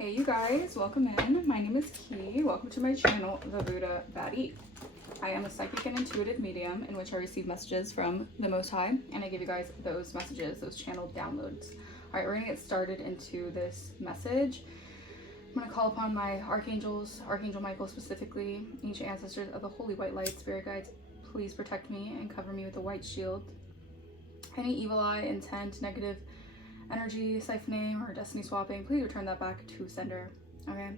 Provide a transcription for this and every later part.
Hey you guys, welcome in. My name is Ki. Welcome to my channel, The Buddha Baddie. I am a psychic and intuitive medium in which I receive messages from the Most High, and I give you guys those messages, those channeled downloads. Alright, we're gonna get started into this message. I'm gonna call upon my archangels, Archangel Michael specifically, ancient ancestors of the holy white light, spirit guides. Please protect me and cover me with a white shield. Any evil eye, intent, negative energy, siphoning, or destiny swapping, please return that back to sender. Okay.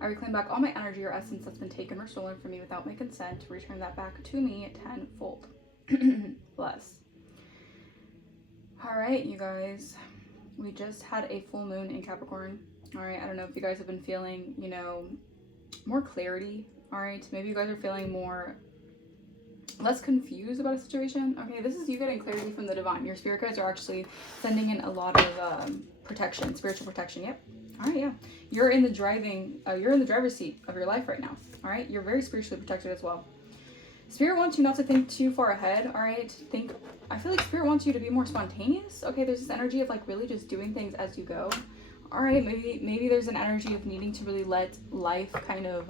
I reclaim back all my energy or essence that's been taken or stolen from me without my consent. Return that back to me tenfold. Bless. Alright, you guys. We just had a full moon in Capricorn. Alright, I don't know if you guys have been feeling, you know, more clarity. Alright, maybe you guys are feeling less confused about a situation. Okay, this is you getting clarity from the divine. Your spirit guides are actually sending in a lot of protection, spiritual protection. Yep. All right, yeah. You're in the driver's seat of your life right now. All right, you're very spiritually protected as well. Spirit wants you not to think too far ahead. All right, I feel like spirit wants you to be more spontaneous. Okay, there's this energy of like really just doing things as you go. All right, maybe there's an energy of needing to really let life kind of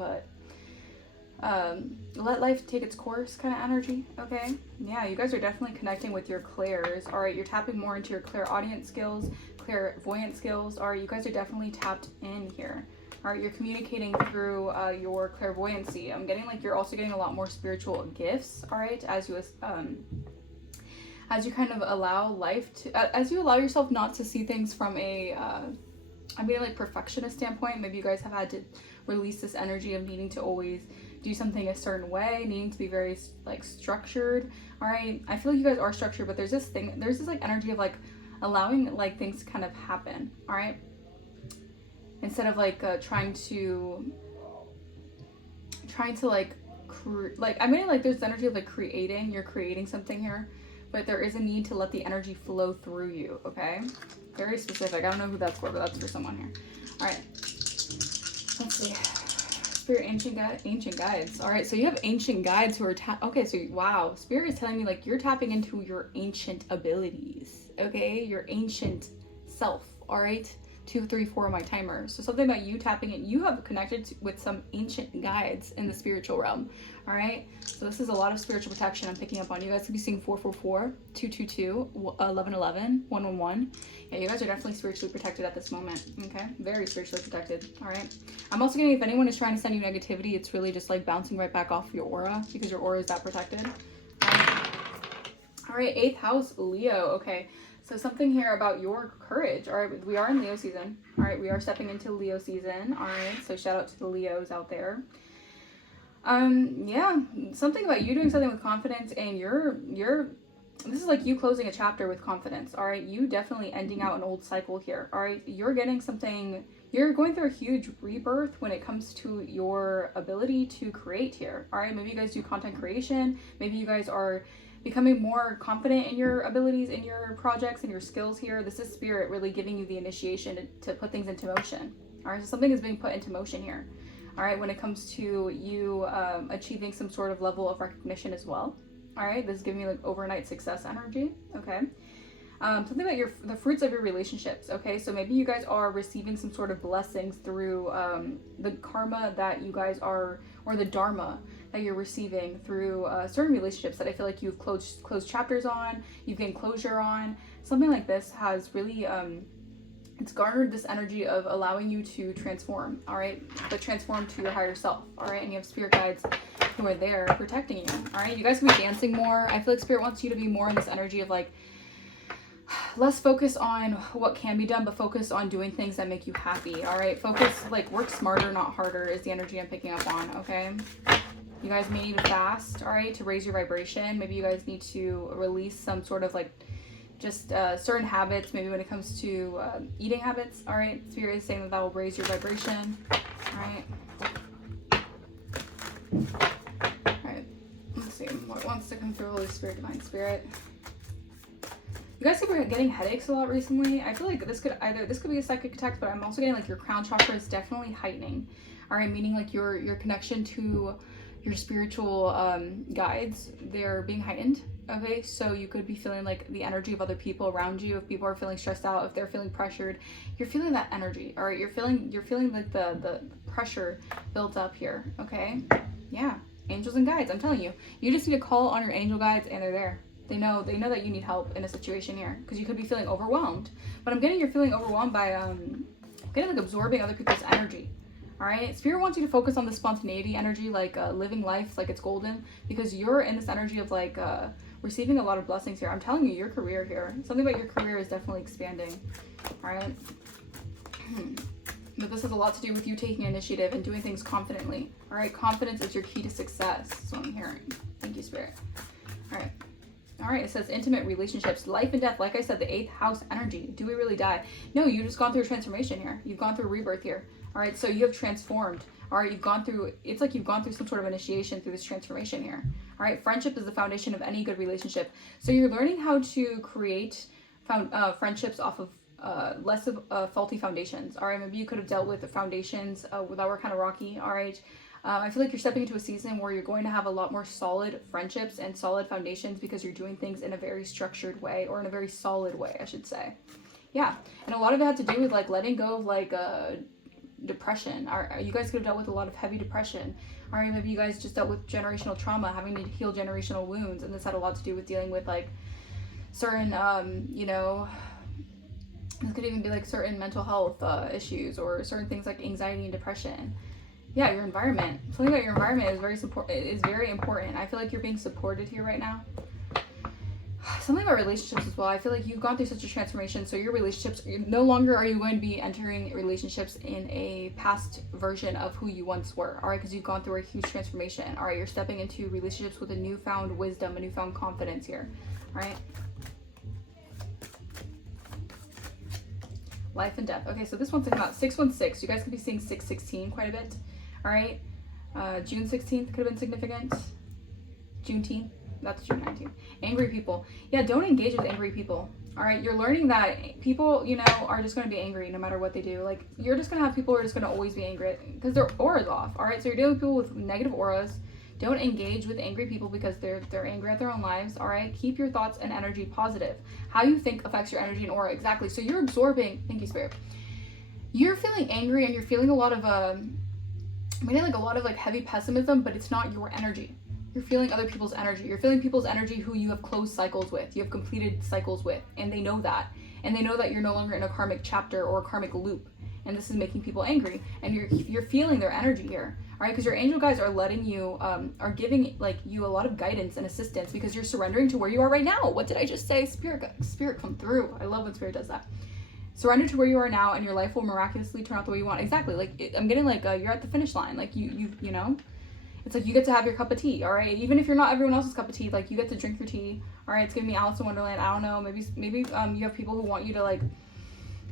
let life take its course kind of energy. Okay, yeah, you guys are definitely connecting with your clairs. All right, you're tapping more into your clairaudience skills, clairvoyant skills. All right, you guys are definitely tapped in here. All right, you're communicating through your clairvoyancy. I'm getting like you're also getting a lot more spiritual gifts. All right, as you kind of allow life to as you allow yourself not to see things from a I mean like perfectionist standpoint. Maybe you guys have had to release this energy of needing to always do something a certain way, needing to be very like structured. All right, I feel like you guys are structured, but there's this like energy of like allowing like things to kind of happen. All right, instead of like trying to like I mean like there's energy of like you're creating something here, but there is a need to let the energy flow through you. Okay, very specific. I don't know who that's for, but that's for someone here. All right, let's see. Spirit, ancient guides. All right, so you have ancient guides who are okay, so wow, spirit is telling me like you're tapping into your ancient abilities. Okay, your ancient self. All right, 2 3 4 on my timer. So something about you tapping it, you have connected with some ancient guides in the spiritual realm. All right, so this is a lot of spiritual protection I'm picking up on. You guys could be seeing 444, 222, 1111, 111. Yeah, you guys are definitely spiritually protected at this moment. Okay, very spiritually protected. All right, I'm also getting if anyone is trying to send you negativity, it's really just like bouncing right back off your aura because your aura is that protected. All right, 8th house, Leo. Okay, so something here about your courage. All right, we are in Leo season. All right, we are stepping into Leo season. All right, so shout out to the Leos out there. Yeah, something about you doing something with confidence, and this is like you closing a chapter with confidence. All right, you definitely ending out an old cycle here. All right, you're getting something, you're going through a huge rebirth when it comes to your ability to create here. All right, maybe you guys do content creation, maybe you guys are becoming more confident in your abilities, in your projects, and your skills here. This is spirit really giving you the initiation to put things into motion. All right, so something is being put into motion here. All right, when it comes to you achieving some sort of level of recognition as well. All right, this is giving you like overnight success energy. Okay, something about the fruits of your relationships. Okay, so maybe you guys are receiving some sort of blessings through the karma that you guys are, or the dharma that you're receiving through certain relationships that I feel like you've closed chapters on, you've gained closure on. Something like this has really it's garnered this energy of allowing you to transform. All right, but transform to your higher self. All right, and you have spirit guides who are there protecting you. All right, you guys can be dancing more. I feel like spirit wants you to be more in this energy of like less focus on what can be done, but focus on doing things that make you happy. All right, focus, like work smarter, not harder is the energy I'm picking up on. Okay, you guys may need to fast, all right, to raise your vibration. Maybe you guys need to release some sort of like just certain habits, maybe when it comes to eating habits. All right, spirit is saying that will raise your vibration. All right, let's see what wants to come through. Holy Spirit, divine spirit. You guys keep getting headaches a lot recently. I feel like this could be a psychic attack, but I'm also getting like your crown chakra is definitely heightening. All right, meaning like your connection to your spiritual guides, they're being heightened. Okay, so you could be feeling like the energy of other people around you. If people are feeling stressed out, if they're feeling pressured, you're feeling that energy. All right, you're feeling like the pressure built up here. Okay, yeah, angels and guides. I'm telling you, you just need to call on your angel guides, and they're there. They know that you need help in a situation here, because you could be feeling overwhelmed. But I'm getting you're feeling overwhelmed by getting like absorbing other people's energy. All right, Spirit wants you to focus on the spontaneity energy, like living life like it's golden, because you're in this energy of like receiving a lot of blessings here. I'm telling you, your career here, something about your career is definitely expanding. All right, but this has a lot to do with you taking initiative and doing things confidently. All right, confidence is your key to success. That's what I'm hearing. Thank you, Spirit. All right. All right, it says intimate relationships, life and death. Like I said, the 8th house energy. Do we really die? No, you just gone through a transformation here. You've gone through a rebirth here. All right, so you have transformed. All right, you've gone through, it's like you've gone through some sort of initiation through this transformation here. All right, friendship is the foundation of any good relationship. So you're learning how to create friendships off of less of faulty foundations. All right, maybe you could have dealt with the foundations that were kind of rocky. All right. I feel like you're stepping into a season where you're going to have a lot more solid friendships and solid foundations, because you're doing things in a very structured way, or in a very solid way, I should say. Yeah, and a lot of it had to do with like letting go of like depression. You guys could have dealt with a lot of heavy depression. Or maybe you guys just dealt with generational trauma, having to heal generational wounds, and this had a lot to do with dealing with like certain, you know, this could even be like certain mental health issues, or certain things like anxiety and depression. Yeah, your environment. Something about your environment is very important. I feel like you're being supported here right now. Something about relationships as well. I feel like you've gone through such a transformation, so your relationships, no longer are you going to be entering relationships in a past version of who you once were, all right, because you've gone through a huge transformation. All right, you're stepping into relationships with a newfound wisdom, a newfound confidence here, all right? Life and death. Okay, so this one's about 616. You guys could be seeing 616 quite a bit. All right, June 16th could have been significant. Juneteenth, that's June 19th. Angry people. Yeah, don't engage with angry people. All right, you're learning that people, you know, are just going to be angry no matter what they do. Like, you're just going to have people who are just going to always be angry because their aura's off. All right, so you're dealing with people with negative auras. Don't engage with angry people because they're angry at their own lives. All right, keep your thoughts and energy positive. How you think affects your energy and aura. Exactly. So you're absorbing. Thank you, Spirit. You're feeling angry and you're feeling a lot of like heavy pessimism, but it's not your energy. You're feeling other people's energy. You're feeling people's energy who you have closed cycles with, you have completed cycles with, and they know that. And they know that you're no longer in a karmic chapter or a karmic loop. And this is making people angry. And you're feeling their energy here. All right, because your angel guides are letting you, are giving like you a lot of guidance and assistance, because you're surrendering to where you are right now. What did I just say? Spirit come through. I love when Spirit does that. Surrender to where you are now, and your life will miraculously turn out the way you want. Exactly. Like, I'm getting like you're at the finish line. Like you know, it's like you get to have your cup of tea. All right, even if you're not everyone else's cup of tea, like you get to drink your tea. All right, it's gonna be Alice in Wonderland. I don't know. Maybe you have people who want you to like.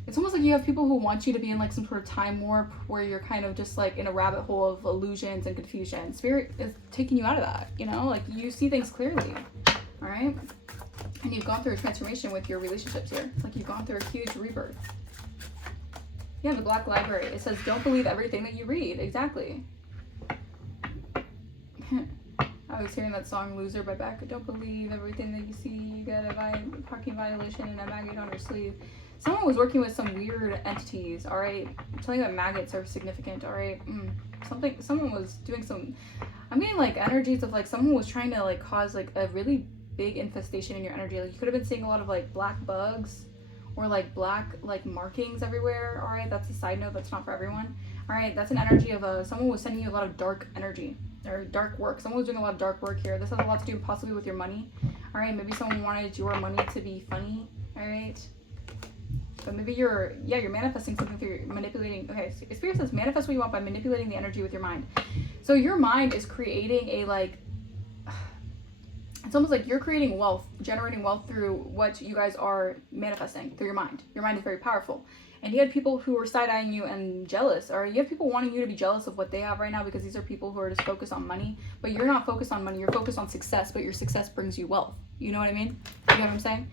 It's almost like you have people who want you to be in like some sort of time warp where you're kind of just like in a rabbit hole of illusions and confusion. Spirit is taking you out of that. You know, like you see things clearly. All right. And you've gone through a transformation with your relationships here. It's like you've gone through a huge rebirth. Yeah, the Black Library. It says, don't believe everything that you read. Exactly. I was hearing that song, Loser by Beck. Don't believe everything that you see. You get a parking violation and a maggot on your sleeve. Someone was working with some weird entities, all right? I'm telling you that maggots are significant, all right? Someone was doing some, I'm getting like energies of like someone was trying to like cause like a really big infestation in your energy. Like you could have been seeing a lot of like black bugs or like black like markings everywhere. All right, that's a side note, that's not for everyone. All right, that's an energy of someone was sending you a lot of dark energy or dark work. Someone was doing a lot of dark work here. This has a lot to do possibly with your money. All right, maybe someone wanted your money to be funny. All right, but maybe you're manifesting something through manipulating. Okay, Spirit says manifest what you want by manipulating the energy with your mind. So your mind is creating a like, it's almost like you're creating wealth, generating wealth through what you guys are manifesting through your mind. Your mind is very powerful. And you had people who were side-eyeing you and jealous, or you have people wanting you to be jealous of what they have right now, because these are people who are just focused on money. But you're not focused on money, you're focused on success, but your success brings you wealth. You know what I mean? You know what I'm saying?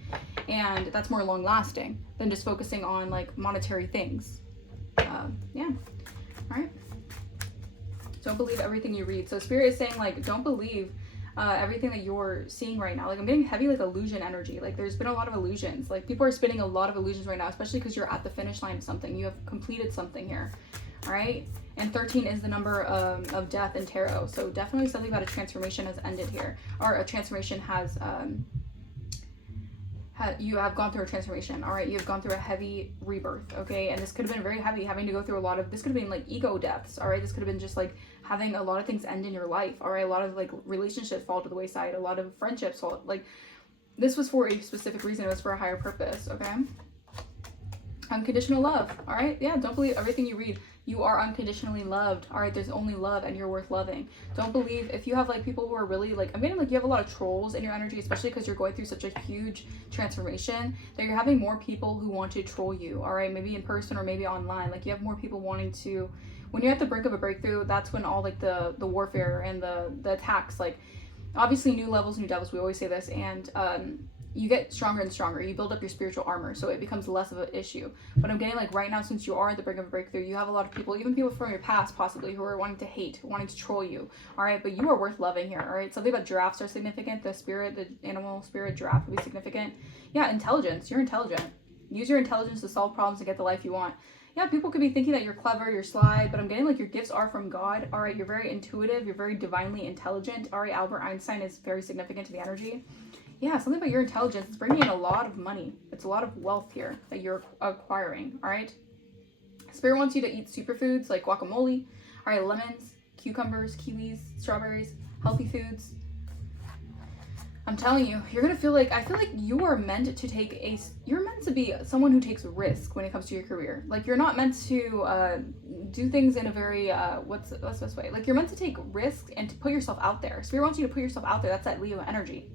And that's more long-lasting than just focusing on like monetary things. Yeah. All right. Don't believe everything you read. So Spirit is saying like, don't believe everything that you're seeing right now. Like I'm getting heavy like illusion energy. Like there's been a lot of illusions. Like people are spinning a lot of illusions right now, especially because you're at the finish line of something. You have completed something here. All right. And 13 is the number of death in tarot. So definitely something about a transformation has ended here, or a transformation has you have gone through a transformation. All right, you've gone through a heavy rebirth. Okay, and this could have been very heavy, having to go through a lot of, this could have been like ego deaths. All right, this could have been just like having a lot of things end in your life. All right, a lot of like relationships fall to the wayside, a lot of friendships fall. Like this was for a specific reason. It was for a higher purpose. Okay, unconditional love. All right, yeah, don't believe everything you read. You are unconditionally loved. All right, there's only love and you're worth loving. Don't believe if you have like people who are really like, I'm getting like you have a lot of trolls in your energy, especially because you're going through such a huge transformation that you're having more people who want to troll you. All right, maybe in person or maybe online. Like you have more people wanting to, when you're at the brink of a breakthrough, that's when all like the warfare and the attacks, like obviously new levels, new devils, we always say this, and you get stronger and stronger. You build up your spiritual armor, so it becomes less of an issue. But I'm getting like right now, since you are at the brink of a breakthrough, you have a lot of people, even people from your past possibly, who are wanting to hate, wanting to troll you. All right, but you are worth loving here. All right, something about giraffes are significant. The spirit, the animal spirit giraffe would be significant. Yeah, intelligence. You're intelligent. Use your intelligence to solve problems and get the life you want. Yeah, people could be thinking that you're clever, you're sly, but I'm getting like your gifts are from God. All right, you're very intuitive, you're very divinely intelligent. All right, Albert Einstein is very significant to the energy. Yeah, something about your intelligence is bringing in a lot of money. It's a lot of wealth here that you're acquiring, all right? Spirit wants you to eat superfoods like guacamole, all right, lemons, cucumbers, kiwis, strawberries, healthy foods. I'm telling you, you're going to feel like, I feel like you are meant to take you're meant to be someone who takes risk when it comes to your career. Like you're not meant to do things in a very, what's the best way? Like you're meant to take risks and to put yourself out there. Spirit wants you to put yourself out there. That's that Leo energy.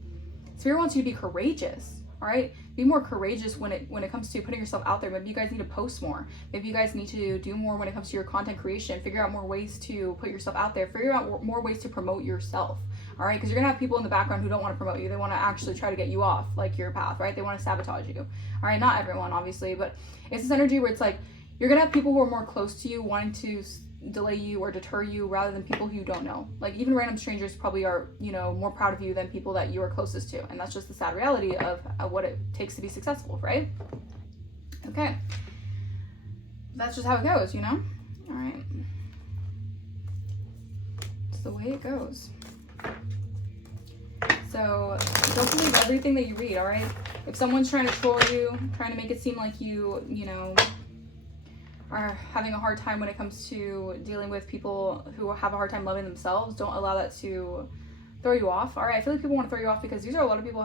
Spirit wants you to be courageous, all right? Be more courageous when it comes to putting yourself out there. Maybe you guys need to post more. Maybe you guys need to do more when it comes to your content creation. Figure out more ways to put yourself out there. Figure out more ways to promote yourself, all right? Because you're gonna have people in the background who don't want to promote you. They want to actually try to get you off like your path, right? They want to sabotage you, all right? Not everyone, obviously, but it's this energy where it's like you're gonna have people who are more close to you wanting to delay you or deter you rather than people who you don't know. Like even random strangers probably are, you know, more proud of you than people that you are closest to, and that's just the sad reality of what it takes to be successful, right? Okay, that's just how it goes, you know. All right, it's the way it goes. So don't believe everything that you read, all right? If someone's trying to troll you, trying to make it seem like you know, are having a hard time when it comes to dealing with people who have a hard time loving themselves, don't allow that to throw you off. All right, I feel like people want to throw you off because these are a lot of people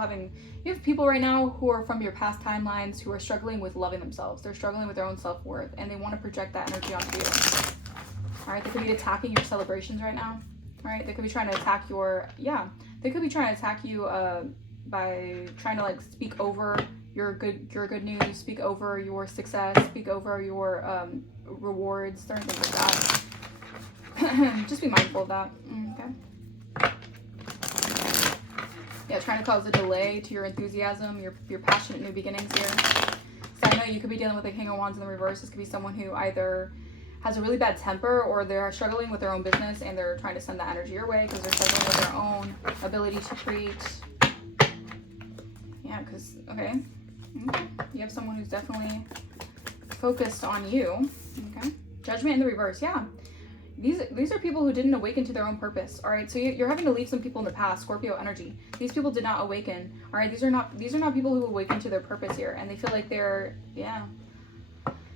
you have people right now who are from your past timelines who are struggling with loving themselves. They're struggling with their own self-worth and they want to project that energy onto you. All right, they could be attacking your celebrations right now. All right, they could be trying to attack they could be trying to attack you by trying to like speak over your good news, speak over your success, speak over your rewards, certain things like that. Just be mindful of that. Okay. Yeah, trying to cause a delay to your enthusiasm, your passionate new beginnings here. So I know you could be dealing with a King of Wands in the reverse. This could be someone who either has a really bad temper or they're struggling with their own business and they're trying to send that energy your way because they're struggling with their own ability to create. Yeah, because, okay. You have someone who's definitely focused on you. Okay. Judgment in the reverse. Yeah. These are people who didn't awaken to their own purpose. All right. So you're having to leave some people in the past. Scorpio energy. These people did not awaken. All right. These are not people who awaken to their purpose here, and they feel like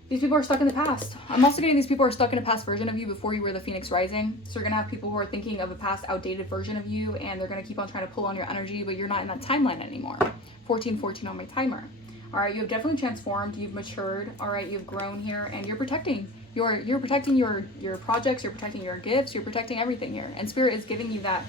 these people are stuck in the past. I'm also getting these people are stuck in a past version of you before you were the Phoenix Rising. So you're gonna have people who are thinking of a past outdated version of you, and they're gonna keep on trying to pull on your energy, but you're not in that timeline anymore. 1414 on my timer. All right, you have definitely transformed. You've matured. All right, you've grown here, and you're protecting your projects. You're protecting your gifts. You're protecting everything here. And Spirit is giving you that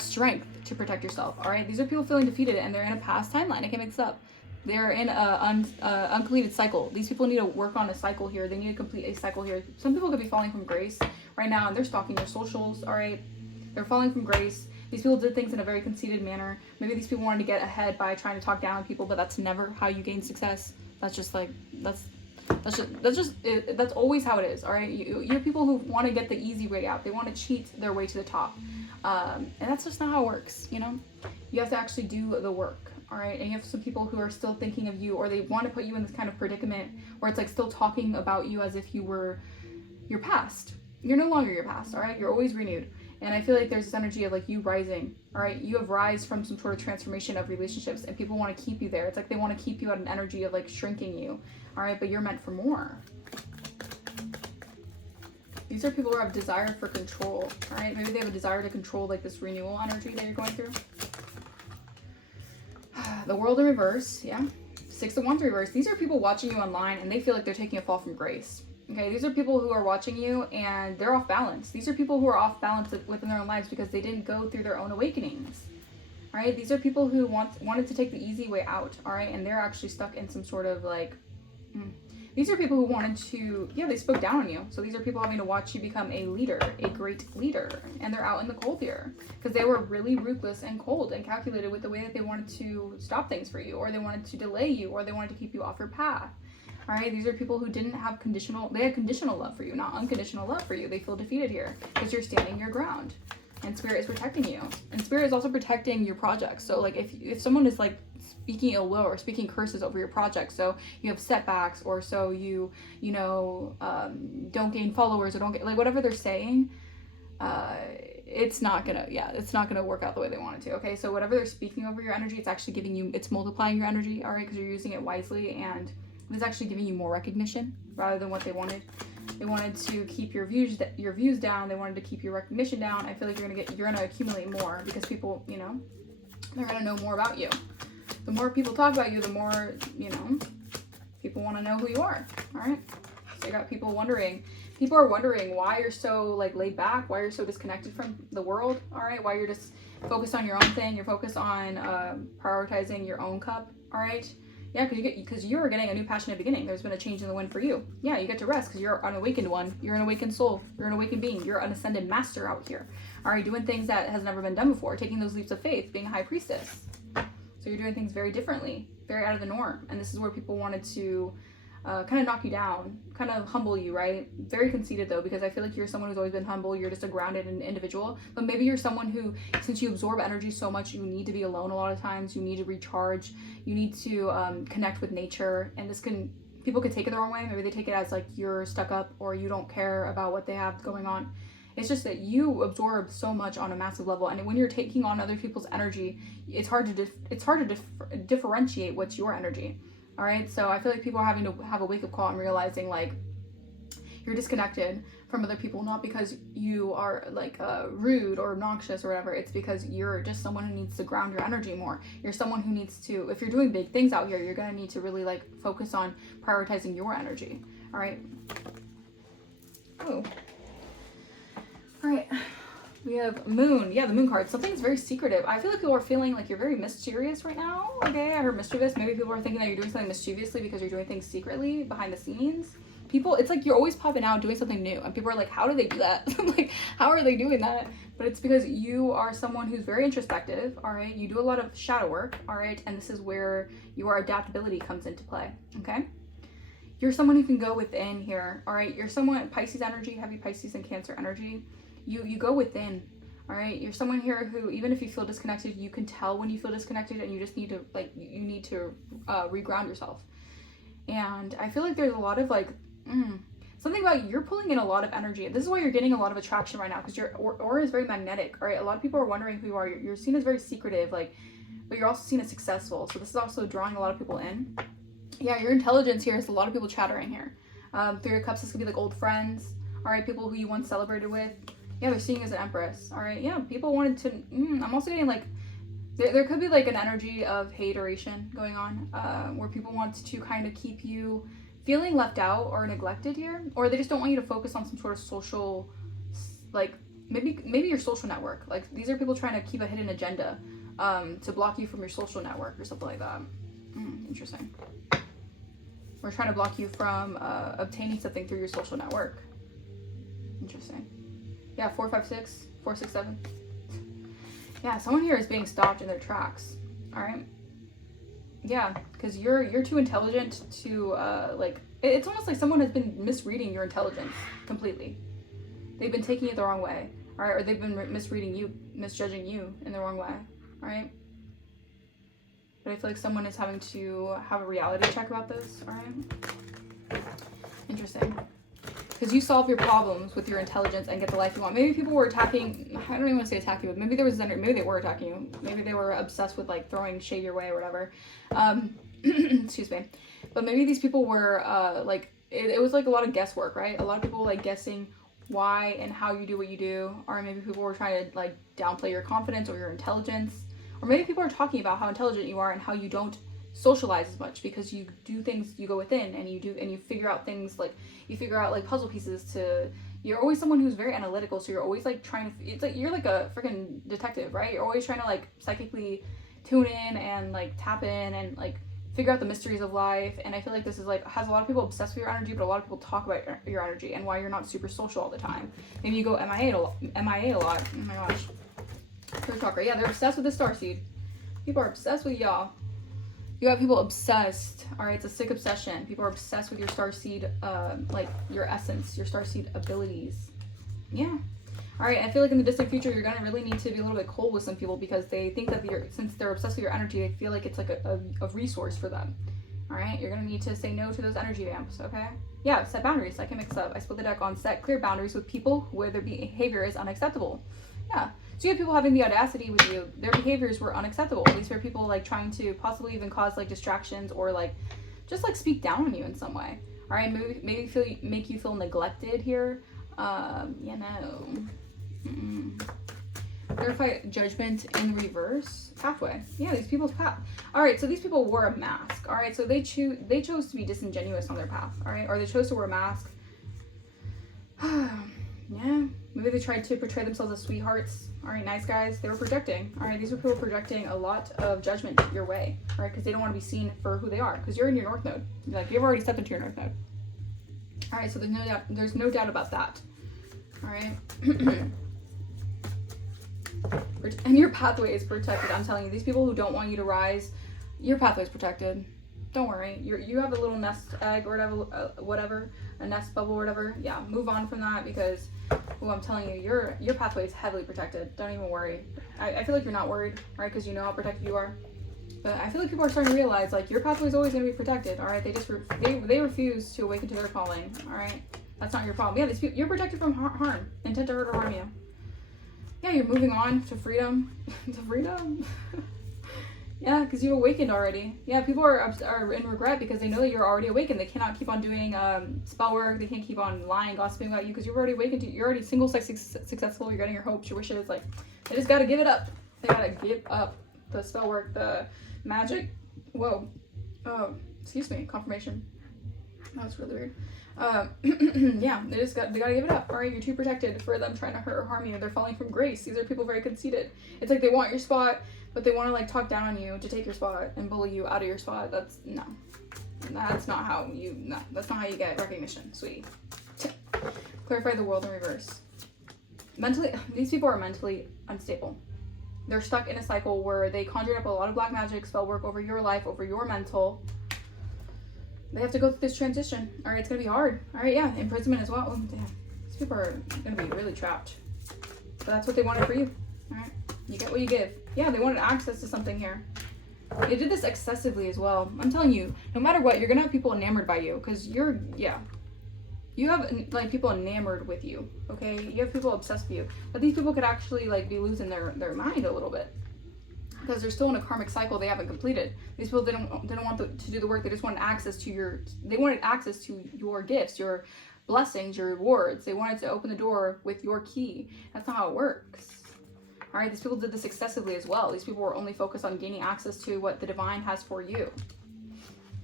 strength to protect yourself. All right, these are people feeling defeated, and they're in a past timeline. I can't make this up. They're in a uncompleted cycle. These people need to work on a cycle here. They need to complete a cycle here. Some people could be falling from grace right now, and they're stalking their socials. All right, they're falling from grace. These people did things in a very conceited manner. Maybe these people wanted to get ahead by trying to talk down on people, but that's never how you gain success. That's just like, that's always how it is. All right, you have people who want to get the easy way out. They want to cheat their way to the top. And that's just not how it works, you know? You have to actually do the work, all right? And you have some people who are still thinking of you, or they want to put you in this kind of predicament where it's like still talking about you as if you were your past. You're no longer your past, all right? You're always renewed. And I feel like there's this energy of like you rising, all right? You have rise from some sort of transformation of relationships, and people want to keep you there. It's like they want to keep you at an energy of like shrinking you, all right? But you're meant for more. These are people who have desire for control, all right? Maybe they have a desire to control like this renewal energy that you're going through. The World in reverse, yeah. 6 of Wands reverse. These are people watching you online and they feel like they're taking a fall from grace. Okay, these are people who are watching you and they're off balance. These are people who are off balance within their own lives because they didn't go through their own awakenings. All right, these are people who wanted to take the easy way out, all right? And they're actually stuck in some sort of like... These are people who wanted to, yeah, they spoke down on you. So these are people having to watch you become a leader, a great leader. And they're out in the cold here because they were really ruthless and cold and calculated with the way that they wanted to stop things for you, or they wanted to delay you, or they wanted to keep you off your path. All right, these are people who didn't have they had conditional love for you, not unconditional love for you. They feel defeated here because you're standing your ground. And Spirit is protecting you. And Spirit is also protecting your projects. So like if someone is like speaking ill will or speaking curses over your project, so you have setbacks, or so you know, don't gain followers, or don't get, like, whatever they're saying, it's not gonna work out the way they want it to. Okay, so whatever they're speaking over your energy, it's actually giving you, it's multiplying your energy, all right, because you're using it wisely, and it's actually giving you more recognition rather than what they wanted. They wanted to keep your views down. They wanted to keep your recognition down. I feel like you're gonna accumulate more because people, you know, they're gonna know more about you. The more people talk about you, the more, you know, people want to know who you are. All right. So you got people wondering. People are wondering why you're so like laid back, why you're so disconnected from the world. All right. Why you're just focused on your own thing. You're focused on prioritizing your own cup. All right. Yeah, because you're getting a new passionate beginning. There's been a change in the wind for you. Yeah, you get to rest because you're an awakened one. You're an awakened soul. You're an awakened being. You're an ascended master out here. All right, doing things that has never been done before. Taking those leaps of faith. Being a high priestess. So you're doing things very differently, very out of the norm. And this is where people wanted to kind of knock you down, kind of humble you, right? Very conceited though, because I feel like you're someone who's always been humble. You're just a grounded individual. But maybe you're someone who, since you absorb energy so much, you need to be alone a lot of times. You need to recharge. You need to connect with nature. And people could take it the wrong way. Maybe they take it as like you're stuck up or you don't care about what they have going on. It's just that you absorb so much on a massive level, and when you're taking on other people's energy, it's hard to differentiate what's your energy. All right, so I feel like people are having to have a wake-up call and realizing like you're disconnected from other people, not because you are like rude or obnoxious or whatever. It's because you're just someone who needs to ground your energy more. You're someone who needs to, if you're doing big things out here, you're gonna need to really like focus on prioritizing your energy. All right. Oh. All right, we have Moon. Yeah, the Moon card. Something's very secretive. I feel like people are feeling like you're very mysterious right now. Okay, I heard mischievous. Maybe people are thinking that you're doing something mischievously because you're doing things secretly behind the scenes. People, it's like you're always popping out doing something new, and people are like, how do they do that? Like, how are they doing that? But it's because you are someone who's very introspective, all right? You do a lot of shadow work, all right? And this is where your adaptability comes into play, okay? You're someone who can go within here, all right? You're someone, Pisces energy, heavy Pisces and Cancer energy. You go within, all right? You're someone here who, even if you feel disconnected, you can tell when you feel disconnected, and you just need to, like, you need to reground yourself. And I feel like there's a lot of, like, something about you're pulling in a lot of energy. This is why you're getting a lot of attraction right now, because your aura is very magnetic, all right? A lot of people are wondering who you are. You're seen as very secretive, like, but you're also seen as successful. So this is also drawing a lot of people in. Yeah, your intelligence here is a lot of people chattering here. Three of Cups, this could be like old friends, all right? People who you once celebrated with. Yeah, they're seeing as an Empress, all right? Yeah, people wanted to, I'm also getting like, there could be like an energy of hateration going on, where people want to kind of keep you feeling left out or neglected here, or they just don't want you to focus on some sort of social, like, maybe your social network. Like, these are people trying to keep a hidden agenda, to block you from your social network or something like that. Interesting. We're trying to block you from obtaining something through your social network. Interesting. Yeah, 4, 5, 6, 4, 6, 7. Yeah, someone here is being stopped in their tracks. All right. Yeah, because you're too intelligent to like. It's almost like someone has been misreading your intelligence completely. They've been taking it the wrong way. all right? Or they've been misreading you, misjudging you in the wrong way, all right? But I feel like someone is having to have a reality check about this, all right? Interesting. Because you solve your problems with your intelligence and get the life you want. Maybe people were attacking, I don't even want to say attack you, but maybe there was, maybe they were attacking you. Maybe they were obsessed with like throwing shade your way or whatever. Excuse me. But maybe these people were like, it was like a lot of guesswork, right? A lot of people like guessing why and how you do what you do. Or maybe people were trying to like downplay your confidence or your intelligence. Or maybe people are talking about how intelligent you are and how you don't socialize as much because you do things, you go within and you figure out things, like you figure out like puzzle pieces to, you're always someone who's very analytical, so you're always like trying to, it's like you're like a freaking detective, right? You're always trying to like psychically tune in and like tap in and like figure out the mysteries of life. And I feel like this is like, has a lot of people obsessed with your energy, but a lot of people talk about your energy and why you're not super social all the time. Maybe you go MIA a lot. Oh my gosh. Third chakra. Yeah, they're obsessed with the starseed. People are obsessed with y'all. You have people obsessed, all right? It's a sick obsession. People are obsessed with your starseed, like your essence, your starseed abilities. Yeah. All right, I feel like in the distant future, you're gonna really need to be a little bit cold with some people because they think that since they're obsessed with your energy, they feel like it's like a resource for them. All right, you're gonna need to say no to those energy vamps, okay? Yeah, set boundaries. I can mix up. I split the deck on set clear boundaries with people where their behavior is unacceptable. Yeah. So you have people having the audacity with you. Their behaviors were unacceptable. These were people like trying to possibly even cause like distractions or like just like speak down on you in some way. All right, maybe make you feel neglected here. You know. Verify judgment in reverse. Pathway. Yeah, these people's path. All right, so these people wore a mask. All right, so they chose to be disingenuous on their path. All right, or they chose to wear a mask. Yeah, maybe they tried to portray themselves as sweethearts. All right, nice guys. They were projecting. All right, these are people projecting a lot of judgment your way. All right, because they don't want to be seen for who they are. Because you're in your north node. Like you've already stepped into your north node. All right, so there's no doubt about that. All right. And your pathway is protected. I'm telling you, these people who don't want you to rise, your pathway is protected. Don't worry. You have a little nest egg or whatever, a nest bubble or whatever. Yeah, move on from that because, well, I'm telling you, your pathway is heavily protected. Don't even worry. I feel like you're not worried, right? Because you know how protected you are. But I feel like people are starting to realize, like, your pathway is always going to be protected, all right? They refuse to awaken to their calling, all right? That's not your problem. Yeah, you're protected from harm, intent to hurt or harm you. Yeah, you're moving on to freedom. To freedom? Yeah, because you awakened already. Yeah, people are in regret because they know that you're already awakened. They cannot keep on doing spell work. They can't keep on lying, gossiping about you because you've already awakened. You're already single, successful. You're getting your hopes, your wishes. Like, they just got to give it up. They got to give up the spell work, the magic. Whoa. Oh, excuse me. Confirmation. That was really weird. Yeah, they gotta give it up. All right, you're too protected for them trying to hurt or harm you. They're falling from grace. These are people very conceited. It's like they want your spot, but they want to like talk down on you to take your spot and bully you out of your spot. That's not how you get recognition, sweetie. Clarify the world in reverse. These people are mentally unstable. They're stuck in a cycle where they conjured up a lot of black magic spell work over your life, over your mental. They have to go through this transition. All right, it's gonna be hard. All right, yeah, imprisonment as well. Oh, damn. These people are gonna be really trapped. But that's what they wanted for you. All right, you get what you give. Yeah, they wanted access to something here. They did this excessively as well. I'm telling you, no matter what, you're gonna have people enamored by you because you have like people enamored with you. Okay, you have people obsessed with you. But these people could actually like be losing their mind a little bit. Because they're still in a karmic cycle they haven't completed. These people didn't want to do the work. They just wanted access to your gifts, your blessings, your rewards. They wanted to open the door with your key. That's not how it works. All right, these people did this excessively as well. These people were only focused on gaining access to what the divine has for you.